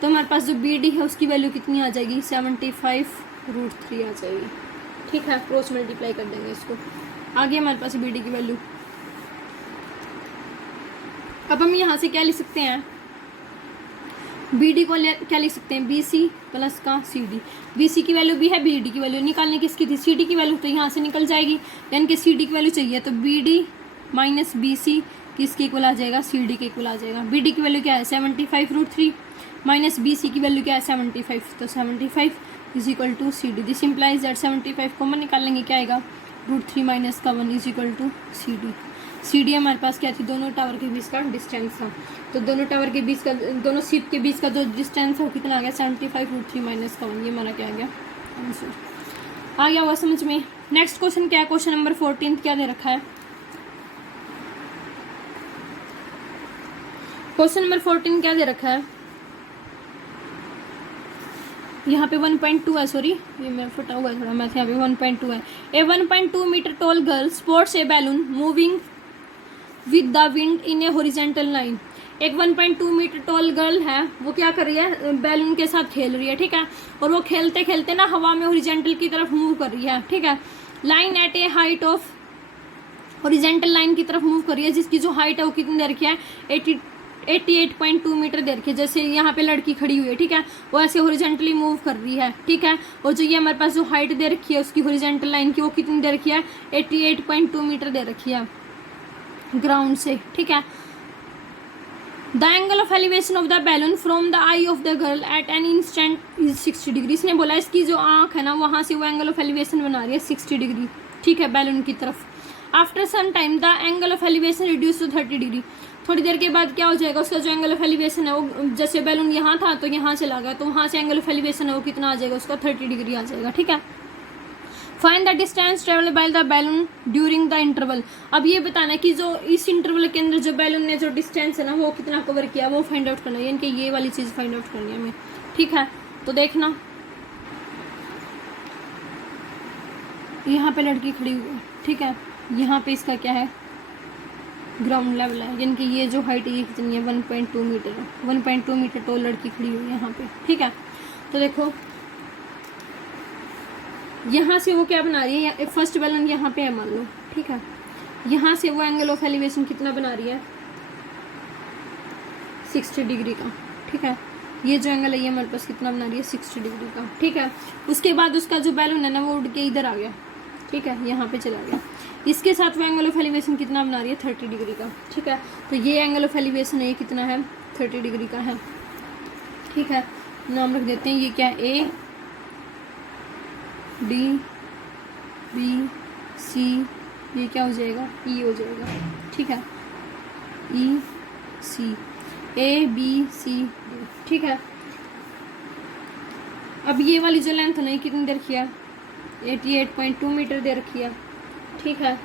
तो हमारे पास जो बी डी है उसकी वैल्यू कितनी आ जाएगी 75√3 आ जाएगी। ठीक है, क्रॉस मल्टीप्लाई कर देंगे इसको, आ गया हमारे पास बी डी की वैल्यू। अब हम यहाँ से क्या लिख सकते हैं, बी डी को क्या लिख सकते हैं, बी सी प्लस का सी डी। बी सी की वैल्यू भी है, बी डी की वैल्यू निकालने किसकी थी, सी डी की वैल्यू, तो यहाँ से निकल जाएगी। यानी कि सी डी की वैल्यू चाहिए तो B D minus B C किसके इक्वल आ जाएगा, सी डी के इक्वल आ जाएगा। बी डी की वैल्यू क्या है 75√3 माइनस बी सी की वैल्यू क्या है 75, तो 75 is equal to C D. This implies that 75 common निकाल लेंगे क्या आएगा √3 माइनस का 1 is equal to C D. C D हमारे पास क्या थी, दोनों टावर के बीच का डिस्टेंस था। तो दोनों टावर के बीच का, दोनों सीप के बीच का जो डिस्टेंस है वो कितना आ गया 75√3 माइनस का 1। ये हमारा क्या आ गया आंसर, आ गया हुआ समझ में। नेक्स्ट क्वेश्चन क्या है, क्वेश्चन नंबर 14 क्या दे रखा है, क्वेश्चन नंबर 14 क्या दे रखा है, यहाँ पे 1.2 है, सॉरी ये मेरा फटा हुआ है थोड़ा मैथ, यहाँ पे 1.2 है। A 1.2 metre tall girl sports a balloon moving with the wind in a horizontal line. एक 1.2 मीटर टॉल गर्ल है, वो क्या कर रही है, बैलून के साथ खेल रही है। ठीक है, और वो खेलते खेलते ना हवा में हॉरिजॉन्टल की तरफ मूव कर रही है। ठीक है, line at A height of, horizontal line की तरफ मूव कर रही है, जिसकी जो हाइट है वो कितनी दे रखी है 88.2 मीटर दे रखी है। जैसे यहाँ पे लड़की खड़ी हुई है, ठीक है, वो ऐसे हॉरिजॉन्टली मूव कर रही है। ठीक है, और जो ये हमारे पास जो हाइट दे रखी है उसकी हॉरिजॉन्टल लाइन की, वो कितनी दे रखी है 88.2 मीटर दे रखी है ग्राउंड से। ठीक है, the angle of elevation of the balloon from the eye of the girl at an instant is 60 degree. इसने बोला इसकी जो आंख है ना वहां से वो एंगल ऑफ एलिवेशन बना रही है 60 डिग्री। ठीक है, बैलून की तरफ। After some time the angle of elevation reduce to 30 degree. थोड़ी देर के बाद क्या हो जाएगा, उसका जो एंगल ऑफ एलिवेशन है वो, जैसे बैलून यहाँ था तो यहाँ चला गया, तो वहाँ से एंगल ऑफ एलिवेशन है वो कितना आ जाएगा, उसका 30 डिग्री आ जाएगा। ठीक है, find the distance travel by the balloon during the interval. अब ये बताना है कि जो इस इंटरवल के अंदर जो बैलून ने जो डिस्टेंस है ना वो कितना कवर किया, वो फाइंड आउट करना है, यानी कि ये वाली चीज फाइंड आउट करनी है हमें। ठीक है, तो देखना यहाँ पे लड़की खड़ी हुई है। ठीक है, यहाँ पे इसका क्या है ग्राउंड लेवल है, यानी कि ये जो हाइट है ये कितनी है 1.2 मीटर है। 1.2 मीटर टॉल लड़की खड़ी हुई है यहाँ पे। ठीक है, तो देखो यहाँ से वो क्या बना रही है, फर्स्ट बैलून यहाँ पे है मान लो। ठीक है, यहाँ से वो एंगल ऑफ एलिवेशन कितना बना रही है 60 डिग्री का। ठीक है, ये जो एंगल है ये हमारे पास कितना बना रही है 60 डिग्री का। ठीक है, उसके बाद उसका जो बैलून है ना वो उड़ के इधर आ गया। ठीक है, यहाँ पे चला गया, इसके साथ वो एंगल ऑफ एलिवेशन कितना बना रही है 30 डिग्री का। ठीक है, तो ये एंगल ऑफ एलिवेशन है ये कितना है 30 डिग्री का है। ठीक है, नाम रख देते हैं, ये क्या है ए डी बी सी, ये क्या हो जाएगा ई हो जाएगा। ठीक है, ई सी, ए बी सी डी। ठीक है, अब ये वाली जो लेंथ है ना ये कितनी दे रखी है 88.2 मीटर दे रखी है। ठीक है,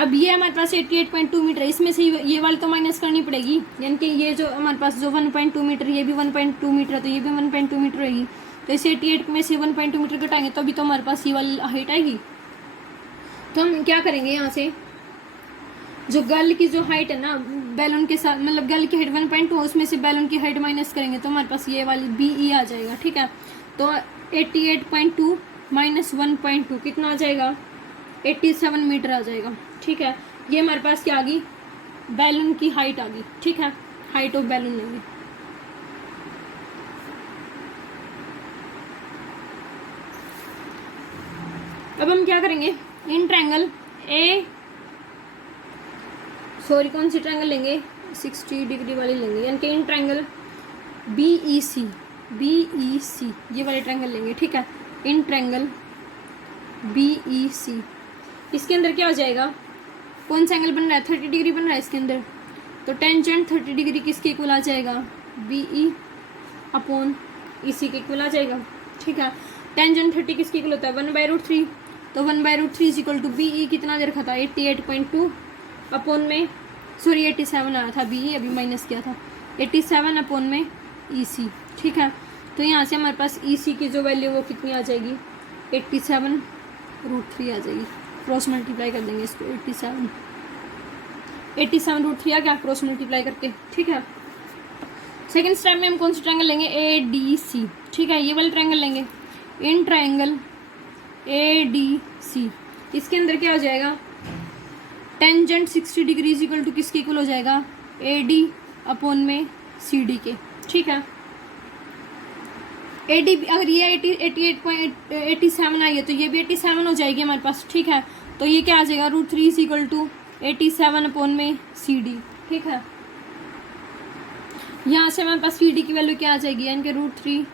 अब ये हमारे पास 88.2 मीटर है, इसमें से ये वाली तो माइनस करनी पड़ेगी, यानी कि ये जो हमारे पास जो 1.2 मीटर ये भी 1.2 मीटर है तो ये भी 1.2 मीटर रहेगी। तो इसे 88 में से 1.2 मीटर घटाएंगे तो अभी तो हमारे पास ये वाली हाइट आएगी। तो हम क्या करेंगे, यहाँ से जो गर्ल की जो हाइट है ना बैलून के साथ, मतलब गर्ल की हाइट 1.2 उसमें से बैलून की हाइट माइनस करेंगे तो हमारे पास ये वाली बी ई आ जाएगा। ठीक है, तो 88.2 माइनस 1.2 कितना आ जाएगा 87 मीटर आ जाएगा। ठीक है, ये हमारे पास क्या आ गई, बैलून की हाइट आ गई, ठीक है, हाइट ऑफ बैलून लेंगे। अब हम क्या करेंगे, इन ट्रायंगल कौन सी ट्रायंगल लेंगे, 60 डिग्री वाली लेंगे, यानी कि इन ट्रायंगल BEC ये वाले ट्रायंगल लेंगे, ठीक है, इन ट्रायंगल BEC। इसके अंदर क्या हो जाएगा, कौन सा एंगल बन रहा है, 30 डिग्री बन रहा है इसके अंदर, तो टेंजेंट 30 डिग्री किसके इक्वल आ जाएगा, BE अपॉन EC के इक्वल आ जाएगा, ठीक है। टेंजेंट 30 किसके इक्वल होता है, 1/√3, तो 1/√3 इज इक्वल टू BE कितना दे रखा था, 88.2 अपॉन में, सॉरी 87 आया था, BE अभी माइनस किया था, 87 अपॉन में EC, ठीक है। तो यहाँ से हमारे पास EC की जो वैल्यू वो कितनी आ जाएगी, 87√3 आ जाएगी। क्रॉस मल्टीप्लाई कर देंगे इसको, 87√3 आ गया क्रॉस मल्टीप्लाई करके, ठीक है। सेकेंड स्टेप में हम कौन सी ट्रायंगल लेंगे, ADC, ठीक है, ये वाले ट्रायंगल लेंगे, इन ट्रायंगल ADC। इसके अंदर क्या हो जाएगा, टेंजेंट 60 डिग्री इक्वल टू किसके इक्वल हो जाएगा, AD अपॉन में CD के, ठीक है। AD अगर ये 88.87 आई है तो ये भी 87 हो जाएगी हमारे पास, ठीक है। तो ये क्या आ जाएगा, √3 इज इक्वल टू 87 अपॉन में CD, ठीक है। यहाँ से हमारे पास CD की वैल्यू क्या आ जाएगी, यानी कि √3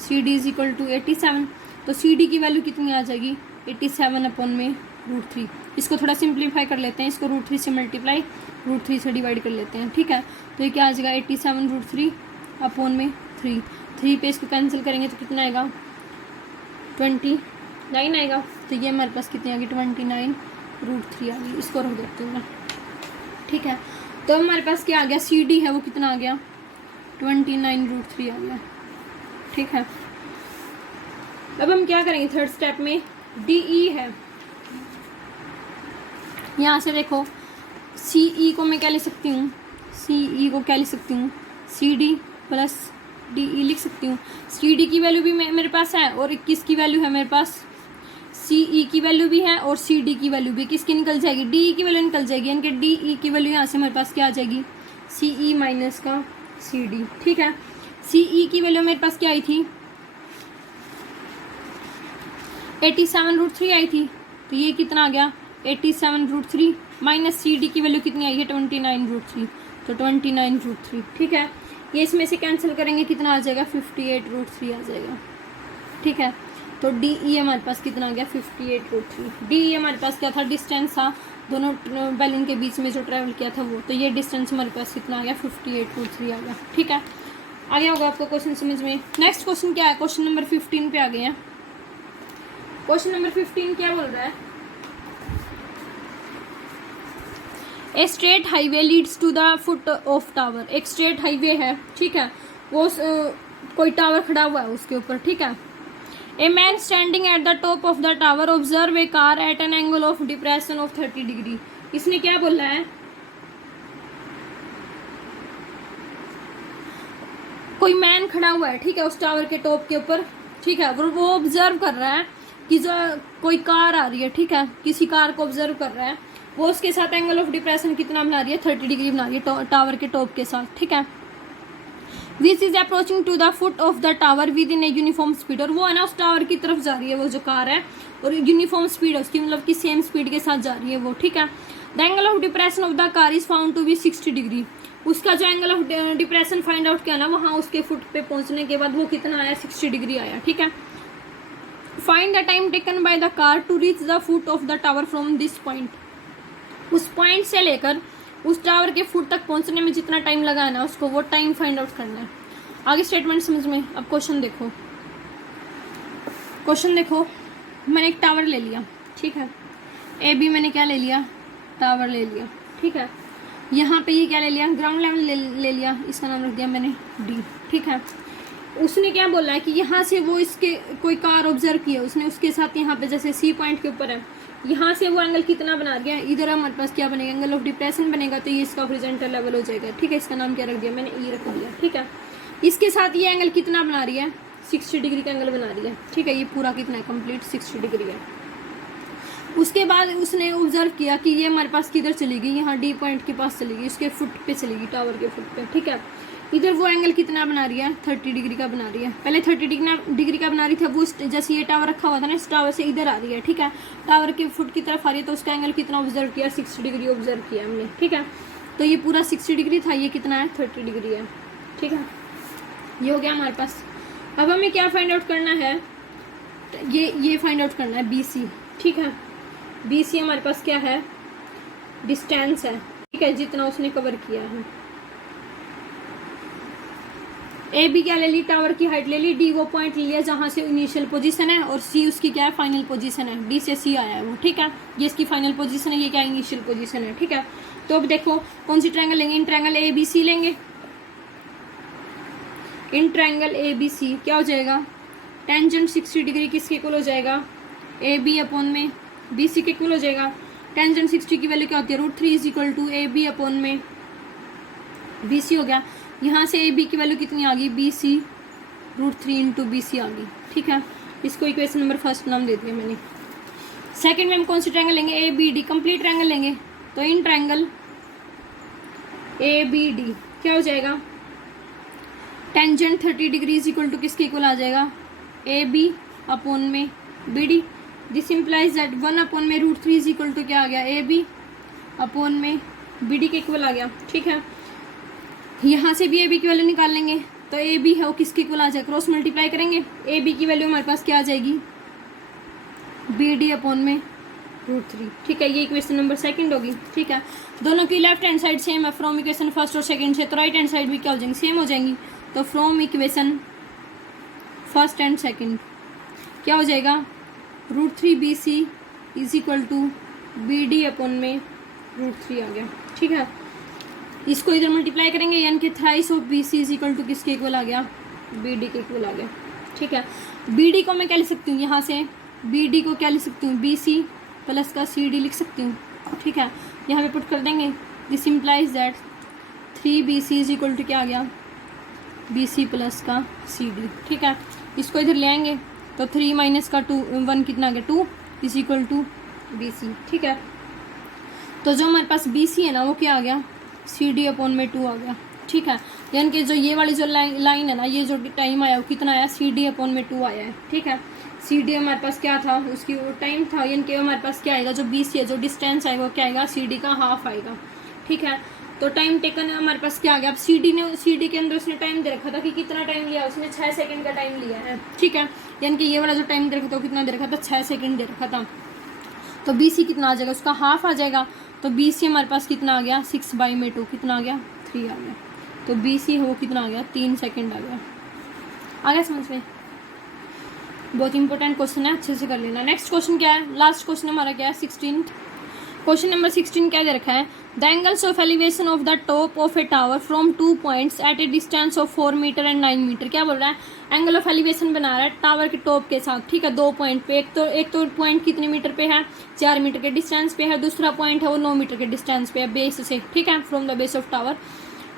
CD इज इक्वल टू 87, तो CD की वैल्यू कितनी आ जाएगी, 87 अपॉन में √3। इसको थोड़ा सिंप्लीफाई कर लेते हैं, इसको √3 से मल्टीप्लाई √3 से डिवाइड कर लेते हैं, ठीक है। तो ये क्या आ जाएगा, 87√3 अपॉन में 3 पे इसको कैंसिल करेंगे तो कितना आएगा, 29 आएगा। तो ये हमारे पास कितनी आ गई, 29√3 आ गई। इसको रख देती हूँ मैं, ठीक है। तो हमारे पास क्या आ गया, CD है वो कितना आ गया, 29√3 आ गया, ठीक है। अब हम क्या करेंगे थर्ड स्टेप में, DE है, यहाँ से देखो CE को मैं क्या ले सकती हूँ, CE को क्या लिख सकती हूँ, CD प्लस DE लिख सकती हूँ। CD की वैल्यू भी मेरे पास है और 21 की वैल्यू है मेरे पास, CE की वैल्यू भी है और CD की वैल्यू भी, किसकी निकल जाएगी, DE की वैल्यू निकल जाएगी, यानी कि DE की वैल्यू यहाँ से हमारे पास क्या आ जाएगी, CE माइनस का CD, ठीक है। CE की वैल्यू मेरे पास क्या आई थी, 87√3 आई थी, तो ये कितना आ गया, 87√3 माइनस CD की वैल्यू कितनी आई है, 29√3, तो 29√3, ठीक है। ये इसमें से कैंसिल करेंगे कितना आ जाएगा, 58√3 आ जाएगा, ठीक है। तो DE हमारे पास कितना आ गया, 58√3। DE हमारे पास क्या था, डिस्टेंस था दोनों बैलून के बीच में जो ट्रैवल किया था वो, तो ये डिस्टेंस हमारे पास कितना आ गया, 58√3 आ गया, ठीक है। आ गया होगा आपको क्वेश्चन समझ में। नेक्स्ट क्वेश्चन क्या है, क्वेश्चन नंबर 15 पे आ गए हैं। क्वेश्चन नंबर 15 क्या बोल रहा है, a straight highway leads to the foot of tower. एक स्ट्रेट हाईवे है, ठीक है, वो कोई टावर खड़ा हुआ है उसके ऊपर, ठीक है। A man standing at the top of the tower observe a car eight an angle of depression of 30 degree. इसने क्या बोला है, कोई मैन खड़ा हुआ है, ठीक है, उस टावर के टॉप के ऊपर, ठीक है, वो ऑब्जर्व कर रहा है कि जो कोई कार आ रही है, ठीक है, किसी कार को ऑब्जर्व कर रहा है, वो उसके साथ एंगल ऑफ डिप्रेशन कितना बना रही है, 30 डिग्री बना रही है टावर के टॉप के साथ, ठीक है। Which is approaching to the foot of the tower with in a uniform speed. और वो है ना उस टावर की तरफ जा रही है वो जो कार है, और यूनिफॉर्म स्पीड है उसकी, मतलब कि सेम स्पीड के साथ जा रही है वो, ठीक है। The angle of depression of the car is found to be 60 degree. उसका जो angle of depression find out किया ना, वहाँ उसके फुट पे पहुंचने के बाद वो कितना आया, 60 डिग्री आया, ठीक है। Find the time taken by the car to reach the foot of the tower from this point. उस पॉइंट से लेकर उस टावर के फुट तक पहुंचने में जितना टाइम लगा है ना, उसको वो टाइम फाइंड आउट करना है। आगे स्टेटमेंट समझ में। अब क्वेश्चन देखो, क्वेश्चन देखो, मैंने एक टावर ले लिया, ठीक है, ए बी मैंने क्या ले लिया, टावर ले लिया, ठीक है। यहाँ पे ये क्या ले लिया, ग्राउंड लेवल ले लिया, इसका नाम रख दिया मैंने डी, ठीक है। उसने क्या बोला है कि यहाँ से वो इसके कोई कार ऑब्जर्व की है उसने, उसके साथ यहाँ पे जैसे सी पॉइंट के ऊपर है, यहाँ से वो एंगल कितना बना दिया, इधर हमारे पास क्या बनेगा, एंगल ऑफ डिप्रेशन बनेगा, तो ये इसका हॉरिजॉन्टल लेवल हो जाएगा, ठीक है। इसका नाम क्या रख दिया मैंने, ई रख दिया, ठीक है। इसके साथ ये एंगल कितना बना रही है, 60 डिग्री का एंगल बना रही है, ठीक है। ये पूरा कितना है, कंप्लीट 60 डिग्री है। उसके बाद उसने ऑब्जर्व किया कि ये हमारे पास किधर चलेगी, यहाँ डी पॉइंट के पास चलेगी, उसके फुट पे चलेगी, टावर के फुट पे, ठीक है। इधर वो एंगल कितना बना रही है, 30 डिग्री का बना रही है। पहले 30 डिग्री का बना रही थी, वो जैसे ये टावर रखा हुआ था ना, इस टावर से इधर आ रही है, ठीक है, टावर के फुट की तरफ आ रही है, तो उसका एंगल कितना ऑब्जर्व किया, 60 डिग्री ऑब्जर्व किया हमने, ठीक है। तो ये पूरा 60 डिग्री था, ये कितना है, 30 डिग्री है, ठीक है। ये हो गया हमारे पास। अब हमें क्या फाइंड आउट करना है, ये फाइंड आउट करना है BC, ठीक है। BC हमारे पास क्या है, डिस्टेंस है, ठीक है, जितना उसने कवर किया है। AB क्या ले ली, टावर की हाइट ले ली, D वो पॉइंट लिया जहां से इनिशियल पोजीशन है, और C उसकी क्या है, फाइनल पोजीशन है, D से C आया है वो, ठीक है। ये इसकी फाइनल पोजीशन है, ये क्या इनिशियल पोजीशन है, ठीक है। तो अब देखो कौन सी ट्रायंगल लेंगे, इन ट्रायंगल ABC लेंगे। इन ट्रायंगल ABC क्या हो जाएगा, टेंजेंट 60 डिग्री किसके इक्वल हो जाएगा, AB अपॉन में BC के इक्वल हो जाएगा। टेंजेंट 60 की वैल्यू क्या होती है, √3 is equal to AB upon में BC हो गया। यहाँ से AB की वैल्यू कितनी आ गई, BC, √3 इंटू BC आ गई, ठीक है। इसको इक्वेशन नंबर फर्स्ट नाम दे दिया मैंने। सेकंड में हम कौन सी ट्रायंगल लेंगे, ABD, कंप्लीट ट्रायंगल लेंगे। तो इन ट्रायंगल ABD क्या हो जाएगा, tangent 30 degree is equal to किसके इक्वल आ जाएगा, AB अपॉन में BD। This implies that 1 upon में √3 इज इक्वल टू क्या आ गया, AB अपॉन में BD के इक्वल आ गया, ठीक है। यहाँ से भी AB की वैल्यू निकाल लेंगे, तो AB है वो किसके इक्वल आ जाएगा, क्रॉस मल्टीप्लाई करेंगे, AB की वैल्यू हमारे पास क्या आ जाएगी, BD अपॉन में √3, ठीक है। ये इक्वेशन नंबर सेकंड होगी, ठीक है। दोनों की लेफ्ट हैंड साइड सेम है फ्रॉम इक्वेशन फर्स्ट और सेकंड से, तो राइट हैंड साइड भी क्या हो जाएंगी, सेम हो जाएंगी। तो from equation first and second क्या हो जाएगा, √3 BC is equal to BD upon में √3 आ गया, ठीक है। इसको इधर मल्टीप्लाई करेंगे, यानी कि thrice of BC is equal to किसके इक्वल आ गया, BD के इक्वल आ गया, ठीक है। BD को मैं क्या लिख सकती हूँ, यहाँ से BD को क्या लिख सकती हूँ, BC प्लस का CD लिख सकती हूँ, ठीक है। यहाँ पे पुट कर देंगे, this implies that 3BC is equal to क्या आ गया, BC प्लस का CD, ठीक है। इसको इधर ले आएंगे, तो 3 माइनस का 1 कितना आ गया, 2 इज इक्वल टू BC, ठीक है। तो जो हमारे पास BC है ना, वो क्या आ गया, CD अपॉन में 2 आ गया, ठीक है। यानी कि जो ये वाली जो लाइन है ना, ये जो टाइम आया वो कितना आया, CD अपॉन में 2 आया है, ठीक है। CD हमारे पास क्या था, उसकी वो टाइम था, यानी कि हमारे पास क्या आएगा, जो BC है, जो डिस्टेंस आएगा वो क्या आएगा, CD का हाफ आएगा, ठीक है। तो टाइम टेकन हमारे पास क्या आ गया, अब CD के अंदर उसने टाइम दे रखा था कि कितना टाइम लिया, उसने 6 सेकंड का टाइम लिया है, ठीक है। यानी कि ये वाला जो टाइम दे रखा था वो कितना दे रखा था, 6 सेकंड दे रखा था। तो BC कितना आ जाएगा, उसका हाफ आ जाएगा। तो BC हमारे पास कितना आ गया, 6/2 कितना आ गया, 3 आ गया। तो BC हो कितना आ गया, 3 सेकंड आ गया समझ में। बहुत इंपॉर्टेंट क्वेश्चन है, अच्छे से कर लेना। नेक्स्ट क्वेश्चन क्या है, लास्ट क्वेश्चन हमारा क्या है, 16। क्वेश्चन नंबर 16 क्या दे रखा है, the angles of elevation of the top of a tower from 2 points at a distance of 4 metre and 9 metre. क्या बोल रहा है, एंगल ऑफ एलिवेशन बना रहा है टावर के टॉप के साथ, ठीक है। 2 पॉइंट पे, एक तो पॉइंट कितने मीटर पे है, 4 मीटर के डिस्टेंस पे है, दूसरा पॉइंट है वो 9 मीटर के डिस्टेंस पे है बेस से, ठीक है, from the base of tower.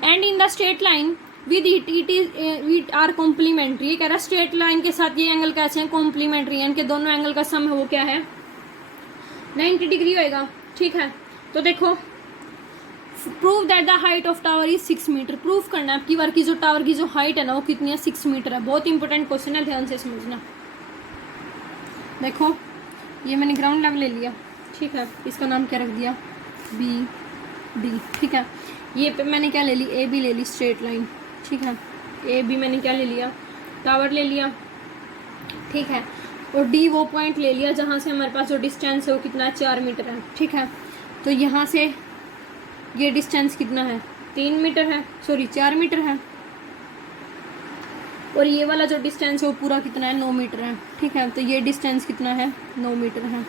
And in the straight line with it are complementary. कह रहा स्ट्रेट लाइन के साथ ये एंगल कैसे हैं, कॉम्प्लीमेंट्री, यानी कि दोनों एंगल का सम है वो क्या है, 90 डिग्री होएगा, ठीक है। तो देखो, prove that the height of tower is 6 metre. Proof करना है आपकी बार की जो टावर की जो हाइट है ना वो कितनी है, 6 मीटर है। बहुत इंपॉर्टेंट क्वेश्चन है, ध्यान से समझना। देखो ये मैंने ग्राउंड लेवल ले लिया, ठीक है, इसका नाम क्या रख दिया, BD, ठीक है। ये पे मैंने क्या ले ली, AB ले ली, स्ट्रेट लाइन, ठीक है। AB मैंने क्या ले लिया, टावर ले लिया, ठीक है। और D वो पॉइंट ले लिया जहाँ से हमारे पास जो डिस्टेंस है वो कितना है, 4 मीटर है, ठीक है। तो यहाँ से ये डिस्टेंस कितना है, 3 मीटर है, सॉरी 4 मीटर है। और ये वाला जो डिस्टेंस है वो पूरा कितना है, 9 मीटर है, ठीक है। तो ये डिस्टेंस कितना है, 9 मीटर है।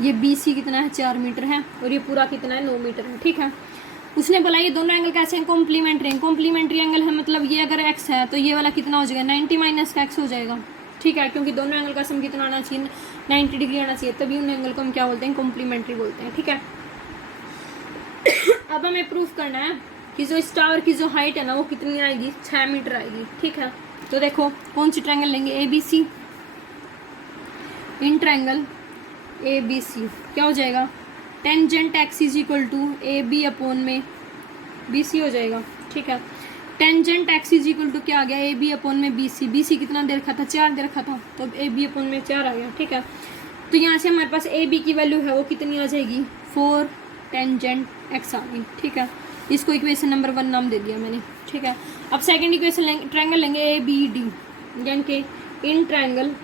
ये BC कितना है, 4 मीटर है, और ये पूरा कितना है, 9 मीटर है, ठीक है। उसने बोला ये दोनों एंगल कैसे हैं, कॉम्प्लीमेंट्री हैं। कॉम्प्लीमेंट्री एंगल है मतलब ये अगर x है तो ये वाला कितना हो जाएगा, 90 माइनस का x हो जाएगा, ठीक है। क्योंकि दोनों एंगल का सम कितना आना चाहिए, 90 डिग्री आना चाहिए, तभी उन एंगल को हम क्या बोलते हैं, कॉम्प्लीमेंट्री बोलते हैं, ठीक है। अब हमें प्रूफ करना है कि जो इस टावर की जो हाइट है ना वो कितनी आएगी, 6 मीटर आएगी, ठीक है। तो देखो कौन सी ट्रायंगल लेंगे, ABC। In triangle A B C क्या हो जाएगा, tangent x is equal to A B upon में बी सी हो जाएगा। ठीक है, tangent x is equal to क्या आ गया, ए बी अपॉन में बी सी कितना दे रखा था, 4 दे रखा था, तो अब ए बी अपॉन में 4 आ गया। ठीक है, तो यहाँ से हमारे पास ए बी की वैल्यू है वो कितनी आ जाएगी, 4 टेंजेंट एक्स आ गई। ठीक है, इसको इक्वेशन नंबर 1 नाम दे दिया मैंने। ठीक है, अब सेकंड इक्वेशन लेंगे, ट्रायंगल लेंगे ए बी डी, यानी कि in triangle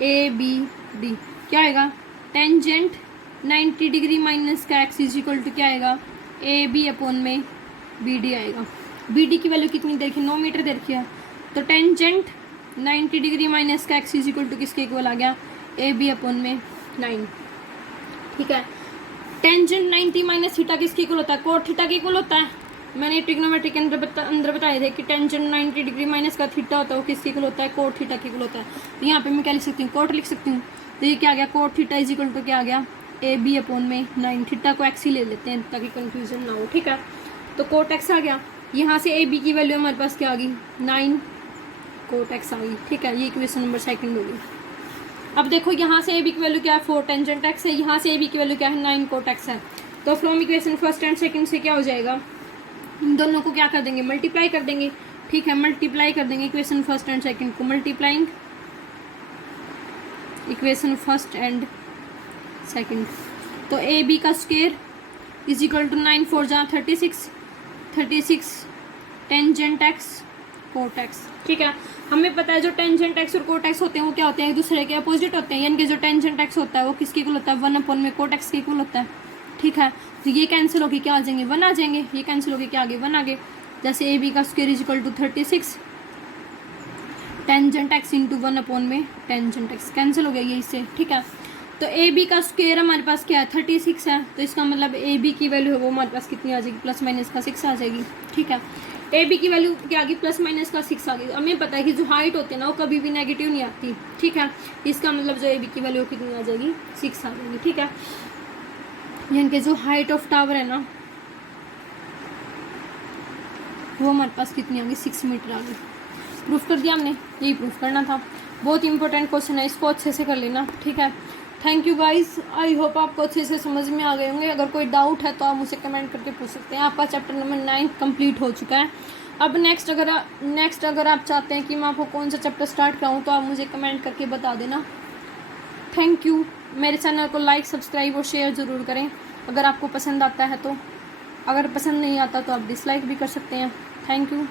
A B D क्या आएगा, टेंजेंट 90 डिग्री माइनस का एक्स इज इक्वल टू क्या आएगा, ए बी अपॉन में बी डी आएगा। बी डी की वैल्यू कितनी दे रखी है, 9 मीटर दे रखी है, तो टेंजेंट 90 डिग्री माइनस का एक्स इज इक्वल टू किसके इक्वल आ गया, ए बी अपॉन में 9। ठीक है, टेंजेंट 90 माइनस थीटा किसके इक्वल होता है, कोट थीटा के इक्वल होता है। मैंने ट्रिग्नोमेट्री के अंदर बताए थे कि टेंजेंट 90 डिग्री माइनस का थीटा होता है वो किसके इक्वल होता है, कोट थीटा के इक्वल होता है। तो यहाँ पे मैं क्या लिख सकती हूँ, कोट लिख सकती हूँ। तो ये क्या आ गया, cot theta is equal to क्या आ गया, ए बी अपॉन में 9। थीटा को एक्स ही ले लेते हैं ताकि कंफ्यूजन ना हो। ठीक है, तो कोट एक्स आ गया, यहाँ से ए बी की वैल्यू हमारे पास क्या आ गई, 9 कोट एक्स आ गई। ठीक है, ये इक्वेशन नंबर 2 होगी। अब देखो यहाँ से ए बी की वैल्यू क्या है, 4 टेंजेंट एक्स है, यहाँ से ए बी की वैल्यू क्या है, 9 कोट एक्स है। तो from equation first and second से क्या हो जाएगा, इन दोनों को क्या कर देंगे, मल्टीप्लाई कर देंगे। ठीक है, मल्टीप्लाई कर देंगे इक्वेशन फर्स्ट एंड सेकंड को, multiplying equation first and second. तो ए बी का स्क्वायर इज इक्वल टू 9 4 जा 36 टेंजेंट एक्स कोट एक्स। ठीक है, हमें पता है जो टेंजेंट एक्स और कोट एक्स होते हैं वो क्या होते हैं, एक दूसरे के अपोजिट होते हैं, यानी कि जो टेंजेंट एक्स होता है वो किसके इक्वल होता है, 1 अपॉन में कोट एक्स के इक्वल होता है। ठीक है, तो ये कैंसिल होकर क्या आ जाएंगे, 1 आ जाएंगे, ये कैंसिल होकर क्या आ गए 1 आ गए। जैसे ए बी का square is equal to 36 tangent x into 1 upon में टेंजेंट एक्स, कैंसिल हो गया ये इससे। ठीक है, तो ए बी का स्क्वायर हमारे पास क्या है, 36 है, तो इसका मतलब ए बी की वैल्यू है वो हमारे पास कितनी आ जाएगी, प्लस माइनस का 6 आ जाएगी। ठीक है, ए बी की वैल्यू क्या आ गई, प्लस माइनस का 6 आ गई। हमें पता है कि जो हाइट होती है ना वो कभी भी नेगेटिव नहीं आती। ठीक है, इसका मतलब जो ए बी की वैल्यू कितनी आ जाएगी, 6 आ जाएगी। ठीक है, यानी कि जो हाइट ऑफ टावर है ना वो हमारे पास कितनी आ गई, 6 मीटर आ गई। प्रूफ कर दिया हमने, यही प्रूफ करना था। बहुत इंपॉर्टेंट क्वेश्चन है, इसको अच्छे से कर लेना। ठीक है, thank you guys, I hope आपको अच्छे से समझ में आ गए होंगे। अगर कोई डाउट है तो आप मुझसे कमेंट करके पूछ सकते हैं। आपका चैप्टर नंबर 9 कंप्लीट हो चुका है। अब नेक्स्ट अगर आप चाहते हैं कि मैं आपको कौन सा चैप्टर स्टार्ट कराऊँ तो आप मुझे कमेंट करके बता देना। Thank you. मेरे चैनल को लाइक सब्सक्राइब और शेयर ज़रूर करें अगर आपको पसंद आता है तो। अगर पसंद नहीं आता तो आप डिसलाइक भी कर सकते हैं। Thank you.